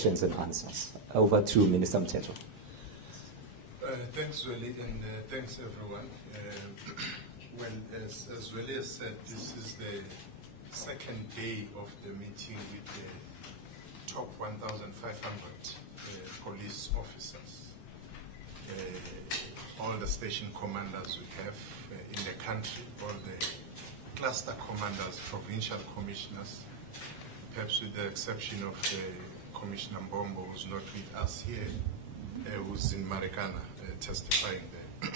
questions and answers. Over to Minister Mthethwa. Thanks, Zweli, and thanks, everyone. Well, as Zweli has said, this is the second day of the meeting with the top 1,500 police officers, all the station commanders we have in the country, all the cluster commanders, provincial commissioners, perhaps with the exception of Commissioner Mbombo, who's not with us here, who's in Marikana testifying there,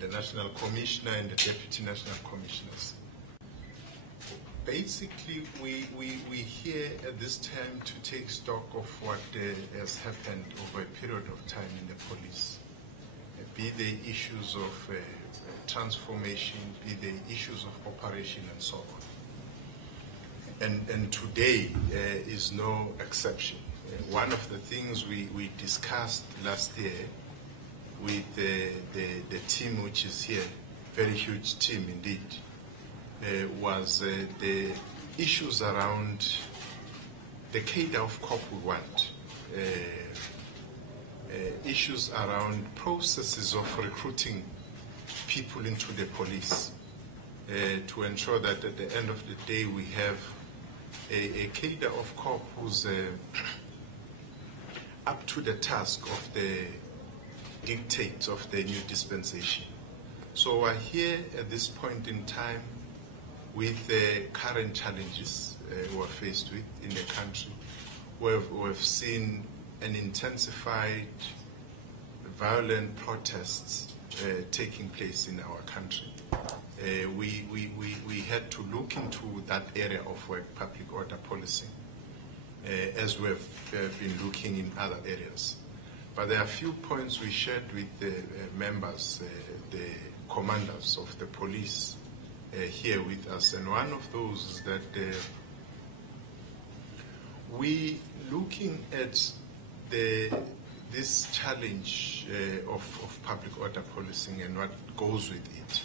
the National Commissioner and the Deputy National Commissioners. Basically, we here at this time to take stock of what has happened over a period of time in the police, be they issues of transformation, be they issues of operation and so on. And today is no exception. One of the things we discussed last year with the team which is here, very huge team indeed, was the issues around the cadre of corps we want, issues around processes of recruiting people into the police, to ensure that at the end of the day we have a cadre of corps who's up to the task of the dictates of the new dispensation. So we're here at this point in time with the current challenges we're faced with in the country. We've seen an intensified violent protests taking place in our country. We had to look into that area of work, public order policing, as we've been looking in other areas. But there are a few points we shared with the members, the commanders of the police here with us, and one of those is that we looking at this challenge of public order policing and what goes with it.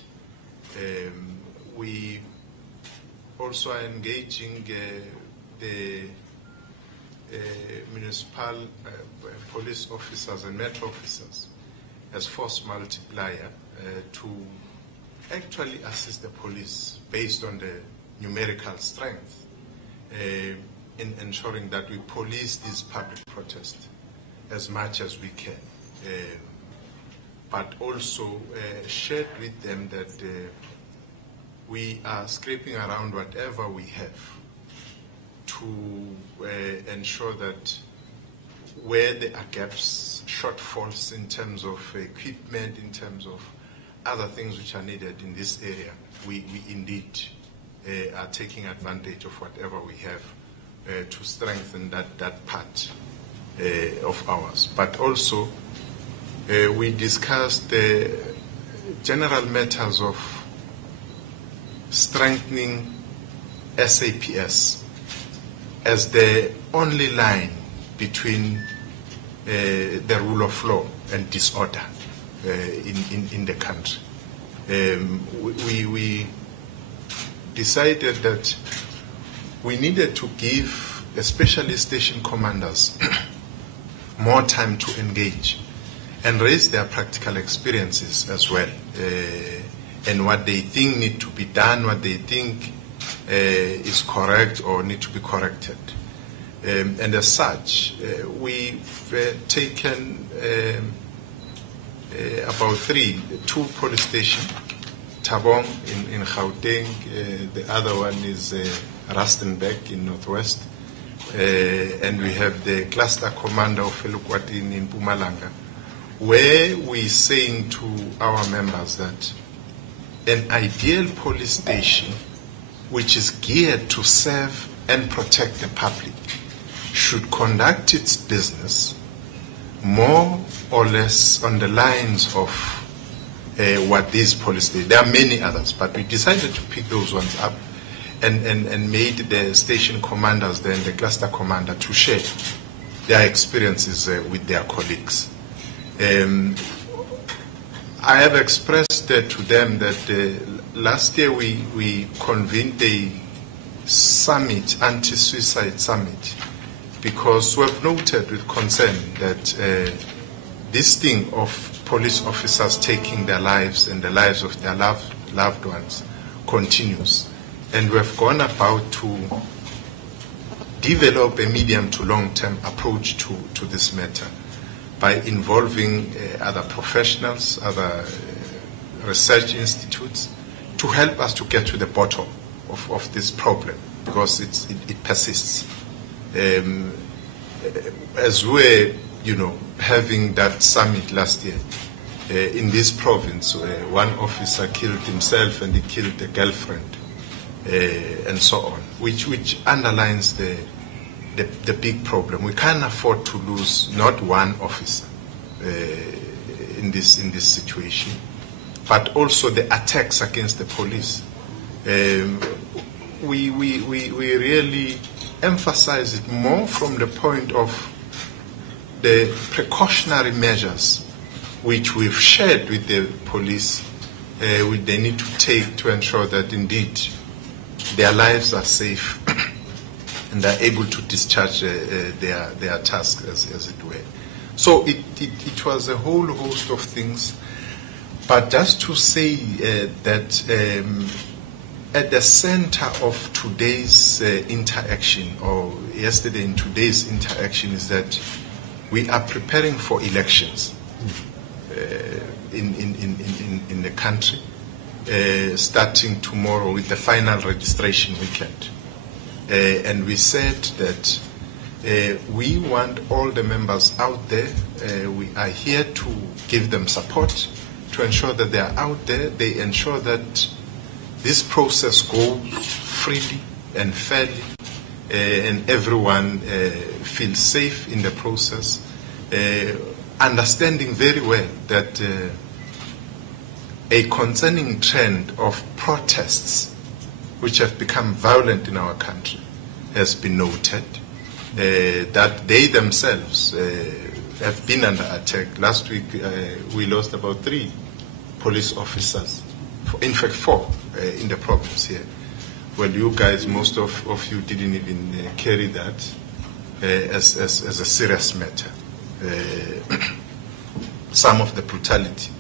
We also are engaging the municipal police officers and metro officers as force multiplier to actually assist the police based on the numerical strength in ensuring that we police these public protests as much as we can, but also shared with them that we are scraping around whatever we have to ensure that where there are gaps, shortfalls in terms of equipment, in terms of other things which are needed in this area, we indeed are taking advantage of whatever we have to strengthen that part of ours. But also, we discussed the general matters of strengthening SAPS as the only line between the rule of law and disorder in the country. We decided that we needed to give, especially station commanders, more time to engage and raise their practical experiences as well, and what they think need to be done, what they think is correct or need to be corrected. And as such, we've taken about two police stations, Tabong in Gauteng, the other one is Rustenburg in Northwest, and we have the cluster commander of Elukwatini in Mpumalanga, where we're saying to our members that an ideal police station which is geared to serve and protect the public should conduct its business more or less on the lines of what these police stations. There are many others, but we decided to pick those ones up and made the station commanders there and the cluster commander to share their experiences with their colleagues. I have expressed to them that last year we convened a summit, anti-suicide summit, because we have noted with concern that this thing of police officers taking their lives and the lives of their loved ones continues. And we have gone about to develop a medium to long-term approach to this matter by involving other professionals, other research institutes, to help us to get to the bottom of this problem, because it persists. As we're, having that summit last year, in this province, one officer killed himself and he killed a girlfriend, and so on, which underlines the big problem. We can't afford to lose not one officer in this situation, but also the attacks against the police. We really emphasize it more from the point of the precautionary measures which we've shared with the police, which they need to take to ensure that indeed their lives are safe and they're able to discharge their task, as it were. So it was a whole host of things. But just to say that at the center of today's interaction, or yesterday in today's interaction, is that we are preparing for elections in the country, starting tomorrow with the final registration weekend. And we said that we want all the members out there. We are here to give them support, to ensure that they are out there. They ensure that this process goes freely and fairly, and everyone feels safe in the process, understanding very well that a concerning trend of protests which have become violent in our country has been noted, that they themselves have been under attack. Last week we lost about 3 police officers, in fact 4 in the province here. Well, you guys, most of you didn't even carry that as a serious matter. Some of the brutality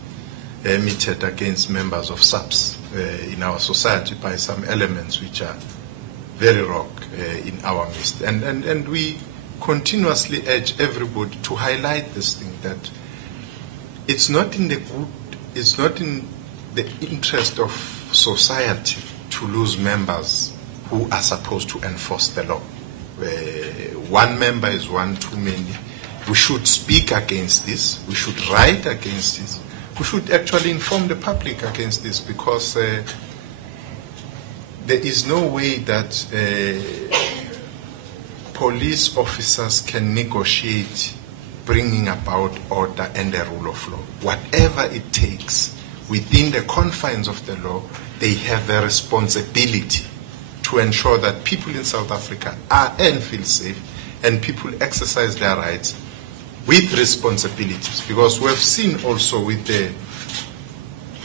meted against members of SAPS in our society by some elements which are very wrong in our midst. And we continuously urge everybody to highlight this thing, that it's not in the good, it's not in the interest of society to lose members who are supposed to enforce the law. One member is one too many. We should speak against this. We should write against this. We should actually inform the public against this, because there is no way that police officers can negotiate bringing about order and the rule of law. Whatever it takes, within the confines of the law, they have a responsibility to ensure that people in South Africa are and feel safe, and people exercise their rights with responsibilities. Because we have seen also with the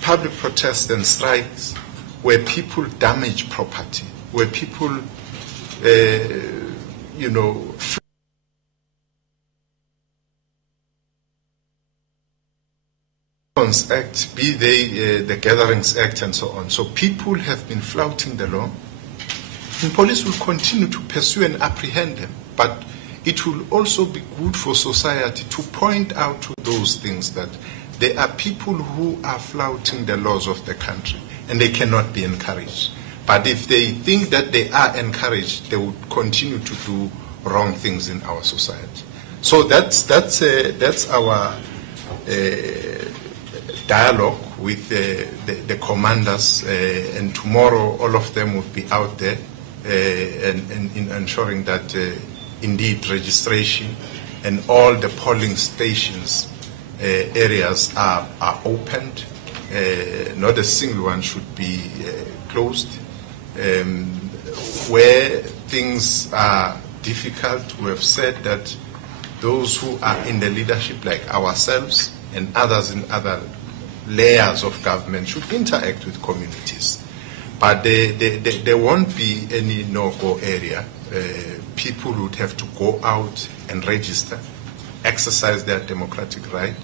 public protests and strikes where people damage property, where people, Act, be they the Gatherings Act and so on. So people have been flouting the law, and police will continue to pursue and apprehend them. But it will also be good for society to point out to those things that there are people who are flouting the laws of the country, and they cannot be encouraged. But if they think that they are encouraged, they will continue to do wrong things in our society. So that's our dialogue with the commanders, and tomorrow all of them will be out there and in ensuring that indeed registration and all the polling stations areas are opened. Not a single one should be closed. Where things are difficult, we have said that those who are in the leadership, like ourselves and others in other layers of government, should interact with communities. But there won't be any no-go area. people would have to go out and register, exercise their democratic right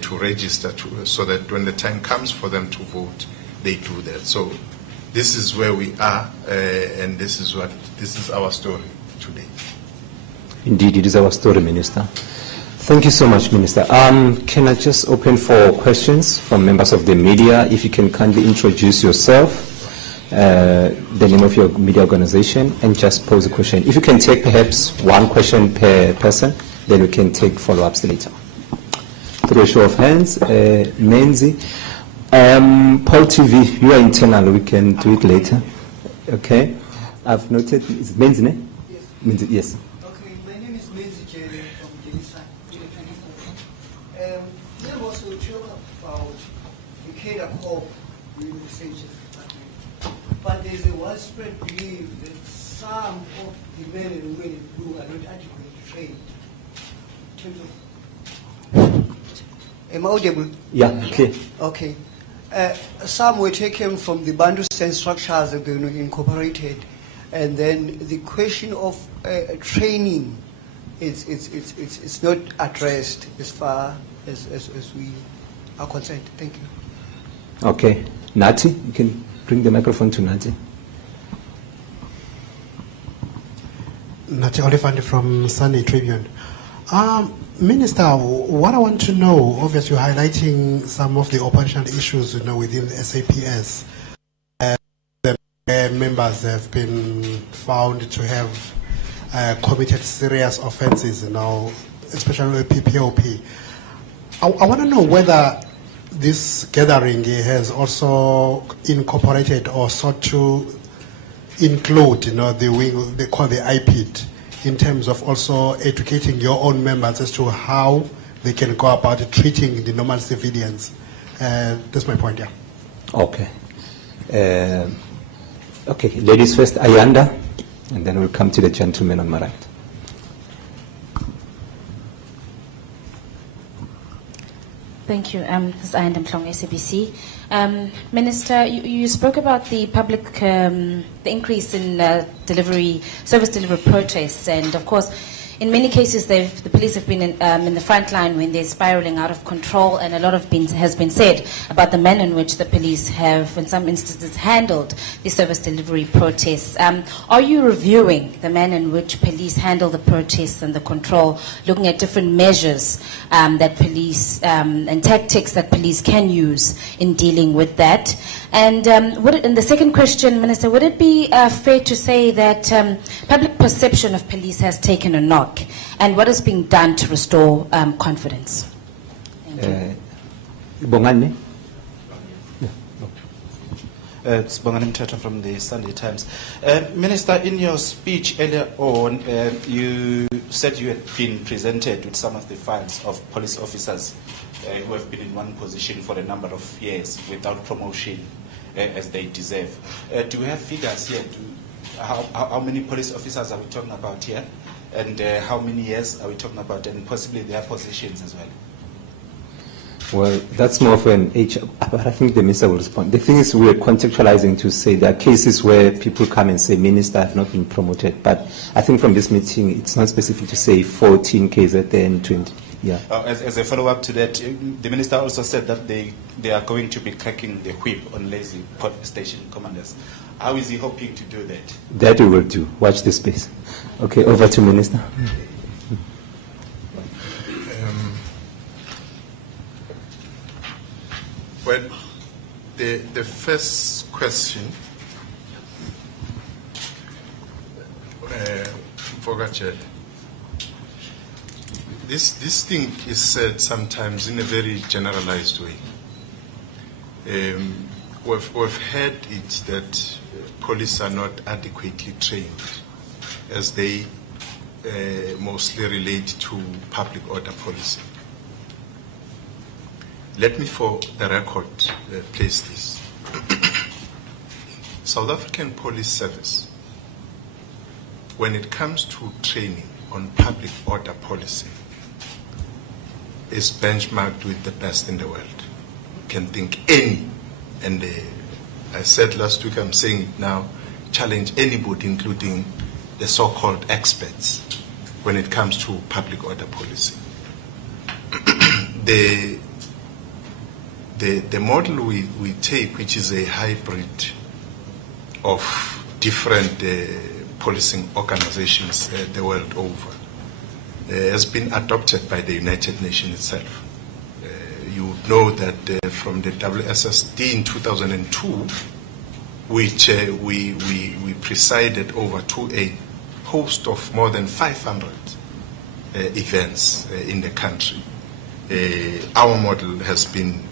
to register, so that when the time comes for them to vote, they do that. So this is where we are, and this is our story today. Indeed, it is our story, Minister. Thank you so much, Minister. Can I just open for questions from members of the media? If you can kindly introduce yourself, the name of your media organization, and just pose a question. If you can take perhaps one question per person, then we can take follow-ups later. Through a show of hands, Menzi. Paul TV, you are internal, we can do it later. Okay. I've noted, is it Menzi, ne? Yes. Menzi, yes. Okay, my name is Menzi Jerry from Jelisa. There was a joke about the cadre corps during the census department, but there's a widespread belief that some of the men and women who are not adequately trained in terms of... Am I audible? Yeah, clear. Okay. Some were taken from the Bantu sense structures that were incorporated, and then the question of training it's not addressed as far as we are concerned. Thank you. Okay. Nathi, you can bring the microphone to Nathi. Nathi Olifante from Sunday Tribune. Minister, what I want to know, obviously you're highlighting some of the operational issues within the SAPS. The members have been found to have committed serious offenses especially with PPOP. I want to know whether this gathering has also incorporated or sought to include the wing they call the IPID, in terms of also educating your own members as to how they can go about treating the normal civilians. That's my point, yeah. Okay. Okay, ladies first, Ayanda, and then we'll come to the gentleman on my right. Thank you. This is Ayanda Mhlong, SABC. Minister, you spoke about the public, the increase in service delivery protests, and of course, in many cases, the police have been in the front line when they're spiraling out of control, and a lot has been said about the manner in which the police have, in some instances, handled the service delivery protests. Are you reviewing the manner in which police handle the protests and the control, looking at different measures that police and tactics that police can use in dealing with that? And the second question, Minister, would it be fair to say that public perception of police has taken a knock? And what is being done to restore confidence? Bongani? It's Bongani Mthethwa from the Sunday Times. Minister, in your speech earlier on, you said you had been presented with some of the files of police officers who have been in one position for a number of years without promotion as they deserve. Do we have figures here? How many police officers are we talking about here? And how many years are we talking about, and possibly their positions as well? Well, that's more of an HR, but I think the minister will respond. The thing is, we're contextualizing to say there are cases where people come and say, Minister, I have not been promoted. But I think from this meeting, it's not specific to say 14 cases at the end, 20. Yeah. As a follow-up to that, the minister also said that they are going to be cracking the whip on lazy station commanders. How is he hoping to do that? That we will do. Watch this space. Okay, over to Minister. Well, the first question, this thing is said sometimes in a very generalized way. We've heard it that police are not adequately trained, as they mostly relate to public order policy. Let me, for the record, place this. South African Police Service, when it comes to training on public order policy, is benchmarked with the best in the world. You can think any, and I said last week, I'm saying it now, challenge anybody, including the so-called experts when it comes to public order policy. The model we take, which is a hybrid of different policing organizations the world over, has been adopted by the United Nations itself. You know that from the WSSD in 2002, which we presided over to a host of more than 500 events in the country. Our model has been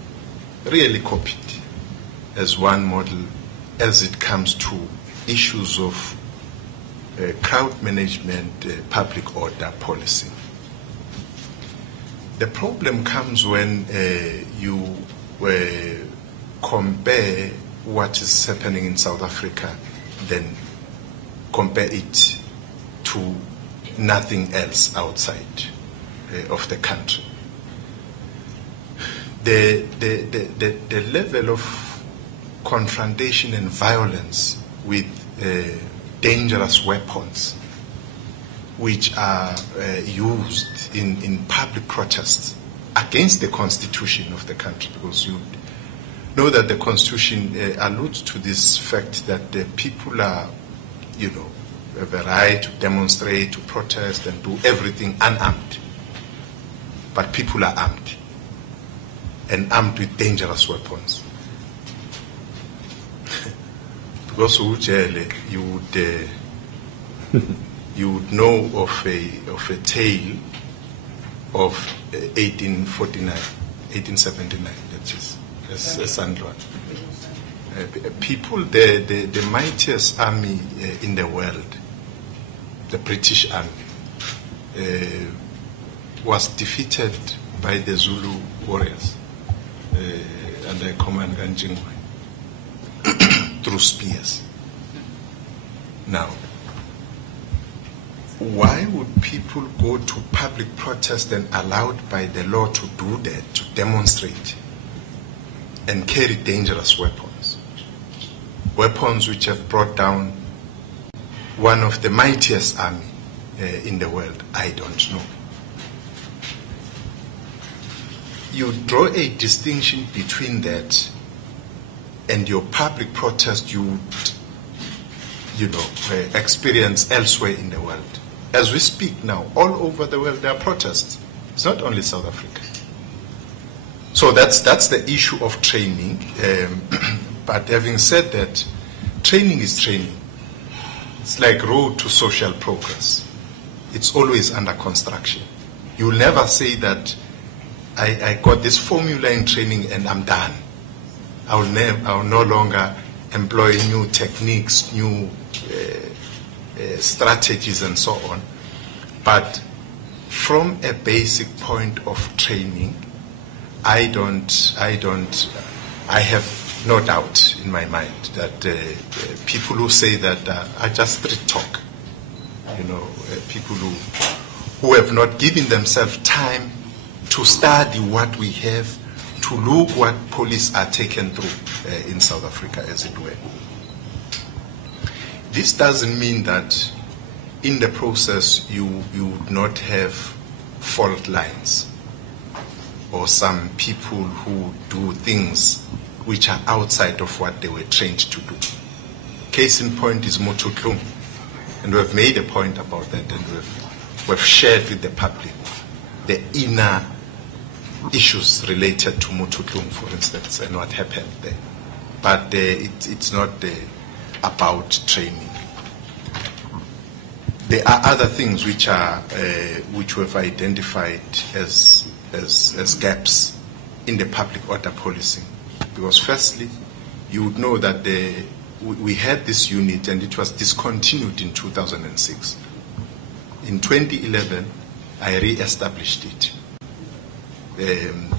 really copied as one model as it comes to issues of crowd management, public order policy. The problem comes when you compare what is happening in South Africa, then compare it to nothing else outside of the country. The level of confrontation and violence with dangerous weapons which are used in public protests against the constitution of the country, because you know that the constitution alludes to this fact that the people are, have a right to demonstrate, to protest, and do everything unarmed. But people are armed, and armed with dangerous weapons. Because you would know of a tale of 1879, that is, Sandra. People, the mightiest army in the world, the British Army, was defeated by the Zulu warriors under Command Ganjingwe through spears. Now, why would people go to public protest and allowed by the law to do that, to demonstrate and carry dangerous weapons? Weapons which have brought down one of the mightiest army in the world, I don't know. You draw a distinction between that and your public protest you experience elsewhere in the world. As we speak now, all over the world there are protests. It's not only South Africa. So that's the issue of training. But having said that, training is training. It's like road to social progress. It's always under construction. You'll never say that I got this formula in training and I'm done. I'll no longer employ new techniques, new strategies and so on. But from a basic point of training, I have no doubt in my mind that people who say that are just street talk. People who have not given themselves time to study what we have, to look what police are taken through in South Africa, as it were. This doesn't mean that in the process you would not have fault lines or some people who do things which are outside of what they were trained to do. Case in point is Mthethwa, and we've made a point about that, and we've shared with the public the inner issues related to Mthethwa, for instance, and what happened there. But it's not about training. There are other things which we've identified as gaps in the public order policy. Because firstly, you would know that we had this unit and it was discontinued in 2006. In 2011, I re-established it.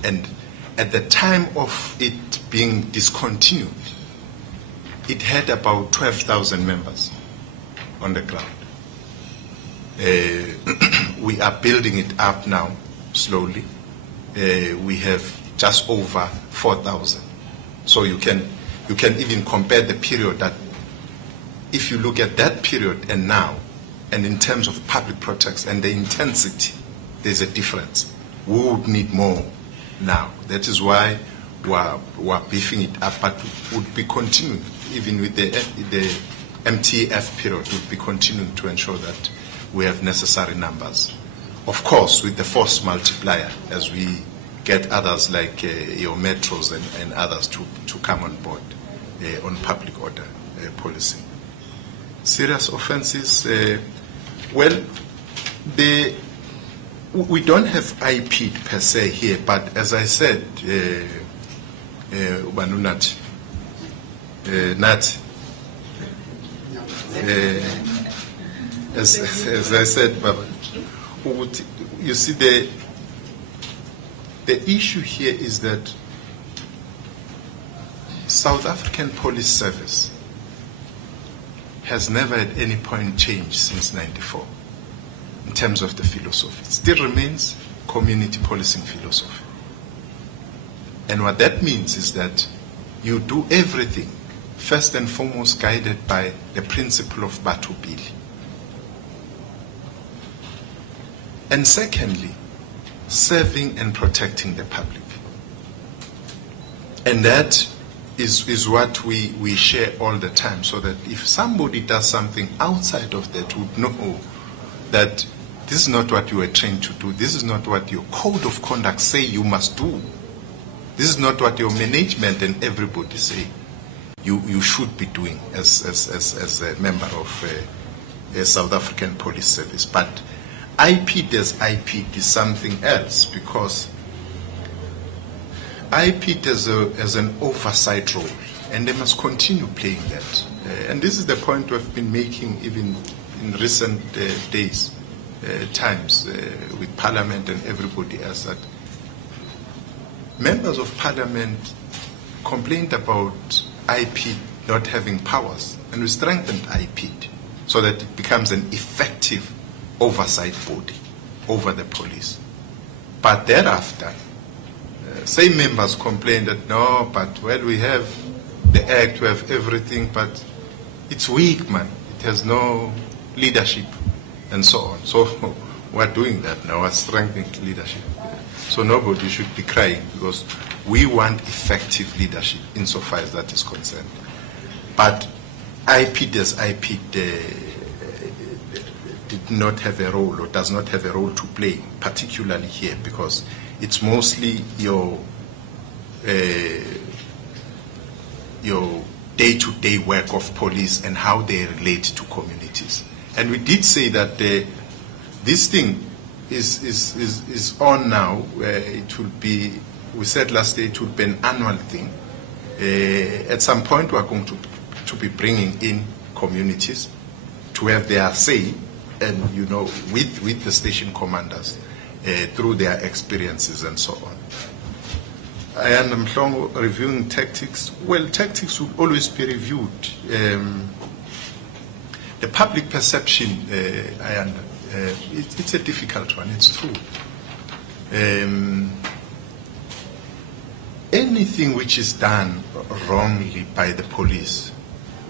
And at the time of it being discontinued, it had about 12,000 members on the ground. We are building it up now, slowly. We have just over 4,000. So you can even compare the period that, if you look at that period and now, and in terms of public protection and the intensity, there's a difference. We would need more now. That is why we're beefing it up, but would be continuing, even with the MTF period, would be continuing to ensure that we have necessary numbers. Of course, with the force multiplier, as we get others like your metros and others to come on board on public order policy. Serious offences, we don't have IP per se here, but as I said, Nathi, as I said, Baba, you see the issue here is that South African Police Service has never at any point changed since '94 in terms of the philosophy. It still remains community policing philosophy. And what that means is that you do everything first and foremost guided by the principle of Batubili. And secondly, serving and protecting the public. And that is what we share all the time, so that if somebody does something outside of that, would know that this is not what you were trained to do, this is not what your code of conduct say you must do, this is not what your management and everybody say you should be doing as a member of a South African Police Service. But IP is something else, because IP as an oversight role, and they must continue playing that. And this is the point we've been making even in recent times with Parliament and everybody else, that members of Parliament complained about IP not having powers, and we strengthened IP so that it becomes an effective oversight body over the police. But thereafter, same members complained that no, but we have the act, we have everything, but it's weak, man. It has no leadership, and so on. So we're doing that now, we're strengthening leadership. So nobody should be crying, because we want effective leadership insofar as that is concerned. But IP did not have a role, or does not have a role to play, particularly here, because it's mostly your day-to-day work of police and how they relate to communities. And we did say that this thing is on now. It will be, we said last day, it will be an annual thing. At some point, we are going to be bringing in communities to have their say, and with the station commanders through their experiences and so on. And I'm reviewing tactics. Well, tactics will always be reviewed. The public perception, it's a difficult one, it's true. Anything which is done wrongly by the police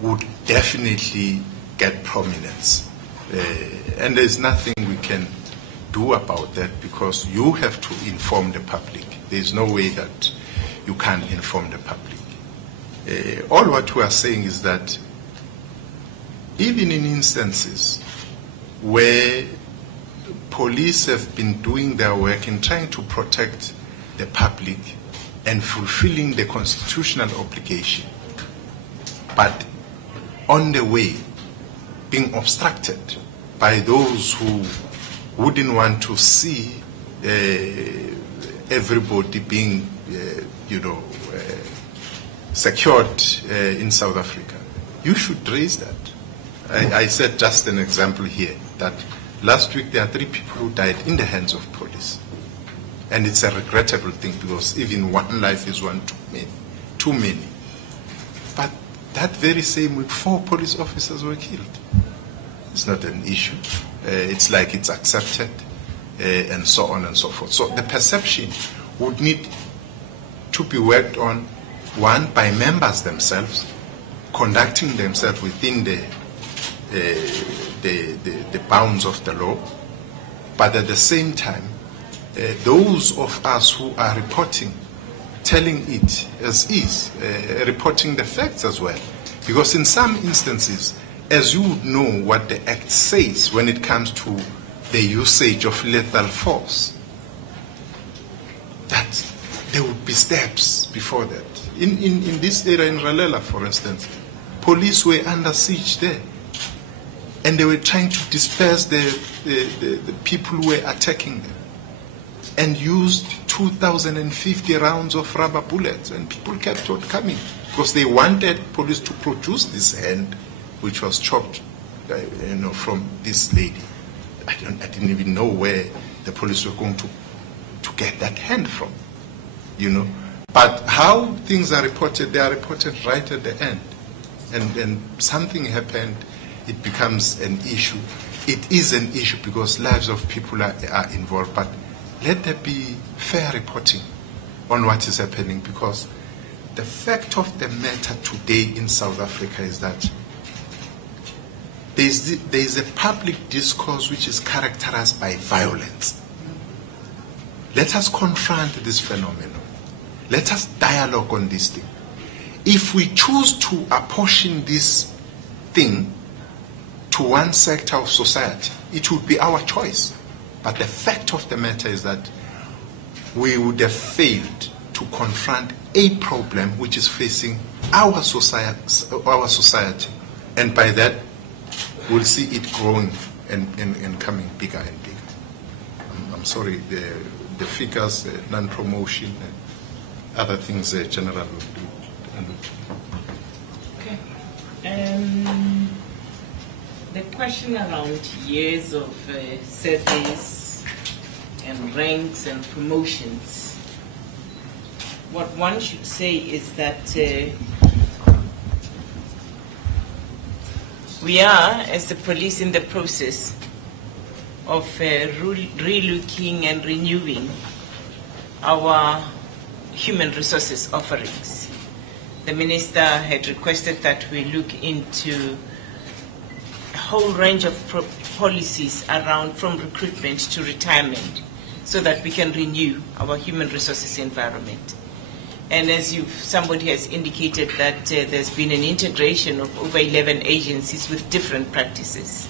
would definitely get prominence. And there's nothing we can do about that, because you have to inform the public. There's no way that you can't inform the public. All what we are saying is that even in instances where police have been doing their work in trying to protect the public and fulfilling the constitutional obligation, but on the way being obstructed by those who wouldn't want to see everybody being, secured in South Africa, you should raise that. I said just an example here, that last week there are 3 people who died in the hands of police. And it's a regrettable thing, because even one life is one too many. But that very same week, 4 police officers were killed. It's not an issue. It's like it's accepted, and so on and so forth. So the perception would need to be worked on, one, by members themselves, conducting themselves within the the bounds of the law, but at the same time, those of us who are reporting, telling it as is, reporting the facts as well. Because in some instances, as you would know what the Act says when it comes to the usage of lethal force, that there would be steps before that. In this area in Ralela, for instance, police were under siege there. And they were trying to disperse the people who were attacking them, and used 2,050 rounds of rubber bullets, and people kept on coming because they wanted police to produce this hand which was chopped from this lady. I didn't even know where the police were going to get that hand from, But how things are reported, they are reported right at the end. And something happened, it becomes an issue. It is an issue because lives of people are involved, but let there be fair reporting on what is happening, because the fact of the matter today in South Africa is that there is a public discourse which is characterized by violence. Let us confront this phenomenon. Let us dialogue on this thing. If we choose to apportion this thing to one sector of society, it would be our choice. But the fact of the matter is that we would have failed to confront a problem which is facing our society. And by that, we'll see it growing and coming bigger and bigger. I'm sorry, the figures, non-promotion, other things General will do. Okay. The question around years of service and ranks and promotions, what one should say is that we are, as the police, in the process of relooking and renewing our human resources offerings. The Minister had requested that we look into a whole range of policies around from recruitment to retirement so that we can renew our human resources environment. And as somebody has indicated that there's been an integration of over 11 agencies with different practices,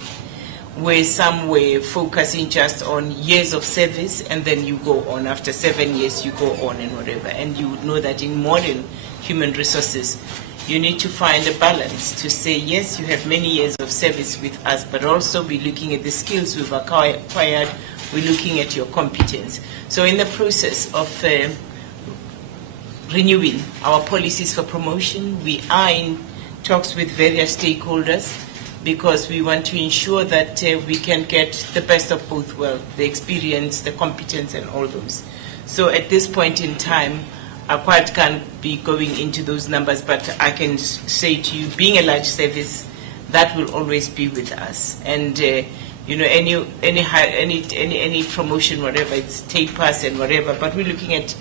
where some were focusing just on years of service and then you go on, after 7 years you go on and whatever. And you would know that in modern human resources, you need to find a balance to say, yes, you have many years of service with us, but also we're looking at the skills we've acquired, we're looking at your competence. So in the process of renewing our policies for promotion, we are in talks with various stakeholders, because we want to ensure that we can get the best of both worlds, the experience, the competence, and all those. So at this point in time, I quite can't be going into those numbers, but I can say to you, being a large service, that will always be with us. And any promotion, whatever, it's tapers and whatever, but we're looking at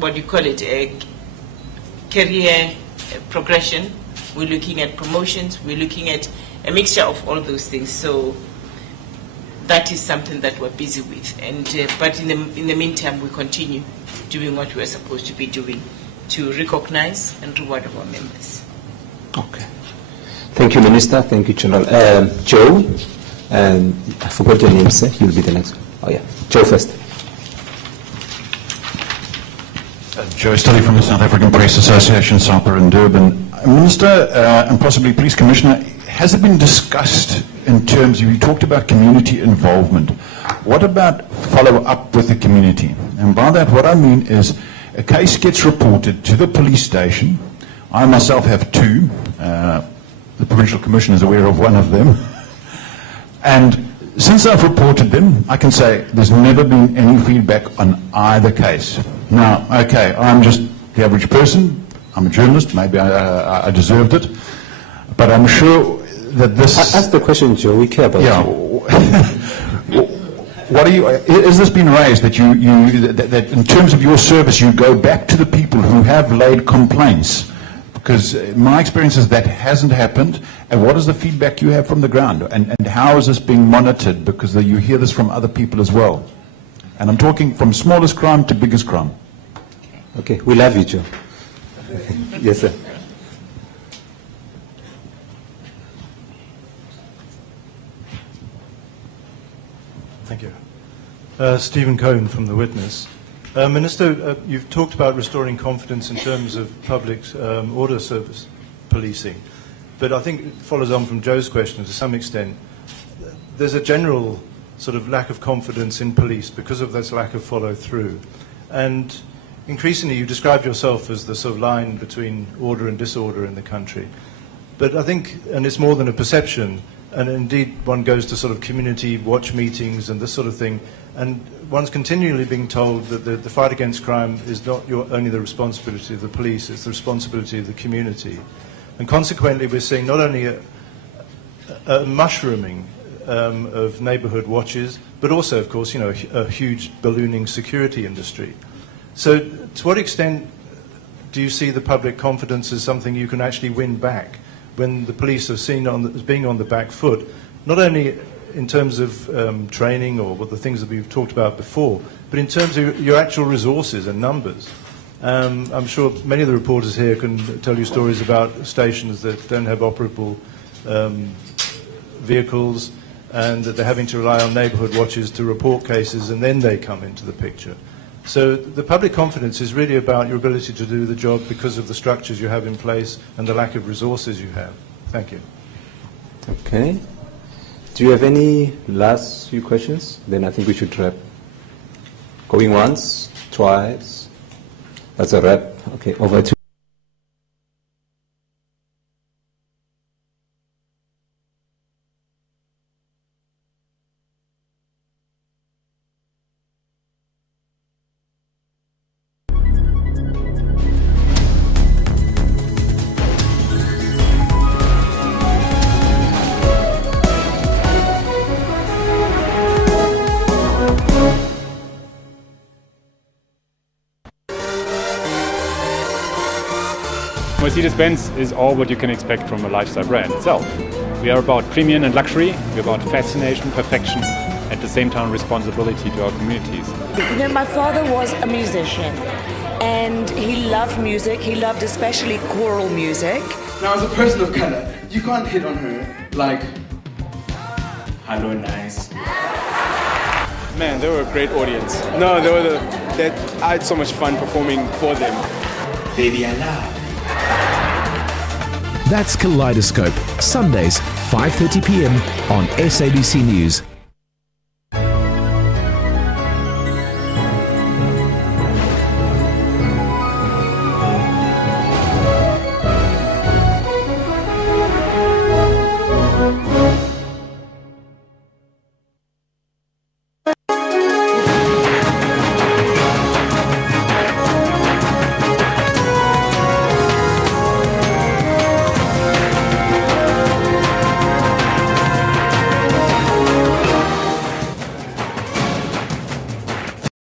what do you call it? Career progression, we're looking at promotions, we're looking at a mixture of all those things. So that is something that we're busy with. And but in the meantime, we continue doing what we're supposed to be doing to recognize and reward our members. Okay. Thank you, Minister. Thank you, General. Joe, I forgot your name, sir. You'll be the next one. Oh, yeah. Joe first. Joe Stilley from the South African Press Association, SAPS in Durban. Minister, and possibly Police Commissioner, has it been discussed in terms of, you talked about community involvement. What about follow-up with the community? And by that, what I mean is, a case gets reported to the police station. I myself have two. The Provincial Commissioner is aware of one of them. And since I've reported them, I can say there's never been any feedback on either case. Now, okay, I'm just the average person. I'm a journalist. Maybe I deserved it. But I'm sure that this... Ask the question, Joe. We care about you. What are you... Has this been raised that that in terms of your service, you go back to the people who have laid complaints Because my experience is that hasn't happened. And what is the feedback you have from the ground? And how is this being monitored? Because you hear this from other people as well. And I'm talking from smallest crime to biggest crime. Okay, we love you, Joe. Yes, sir. Thank you. Stephen Cohen from The Witness. Minister, you've talked about restoring confidence in terms of public order service policing, but I think it follows on from Joe's question to some extent. There's a general sort of lack of confidence in police because of this lack of follow-through. And increasingly you described yourself as the sort of line between order and disorder in the country. But I think, and it's more than a perception, and indeed one goes to sort of community watch meetings and this sort of thing, and one's continually being told that the fight against crime is not only the responsibility of the police, it's the responsibility of the community. And consequently we're seeing not only a mushrooming of neighbourhood watches, but also, of course, a huge ballooning security industry. So to what extent do you see the public confidence as something you can actually win back when the police are seen as being on the back foot, not only in terms of training or what the things that we've talked about before, but in terms of your actual resources and numbers? I'm sure many of the reporters here can tell you stories about stations that don't have operable vehicles, and that they're having to rely on neighbourhood watches to report cases, and then they come into the picture. So the public confidence is really about your ability to do the job because of the structures you have in place and the lack of resources you have. Thank you. Okay. Do you have any last few questions? Then I think we should wrap. Going once, twice. That's a wrap. Okay, over to Mercedes-Benz is all what you can expect from a lifestyle brand itself. We are about premium and luxury, we're about fascination, perfection, at the same time responsibility to our communities. You know, my father was a musician and he loved music, he loved especially choral music. Now as a person of color, you can't hit on her like, hello nice. Man, they were a great audience. No, I had so much fun performing for them. Baby, I love. That's Kaleidoscope, Sundays, 5:30 p.m. on SABC News.